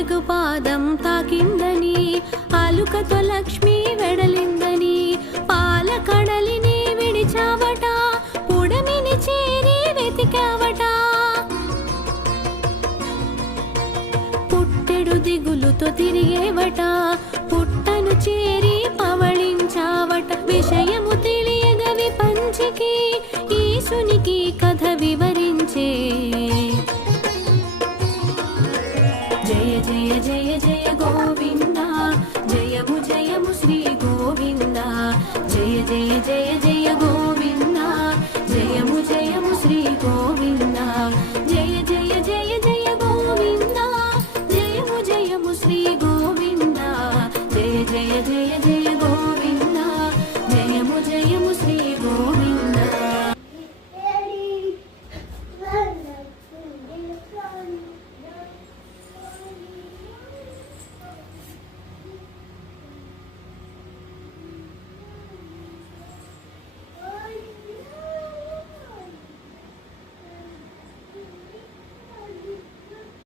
పాదం తాకిందని అలుకతో లక్ష్మి వెడలిందని పాల కడలిని విడిచావట పుడమిని చేరి వెతికావట పుట్టెడు దిగులుతో తిరిగేవట పుట్టను చేరి పవళించావట విషయము తెలియగ విపంచికి ఈశునికి కథ వివరించే జయ జయ జయ జయ గోవింద జయము జయము శ్రీ గోవింద జయ జయ జయ జయ గోవింద జయము జయము శ్రీ గోవింద జయ జయ జయ జయ గోవింద జయము జయము శ్రీ గోవింద జయ జయ జయ జయ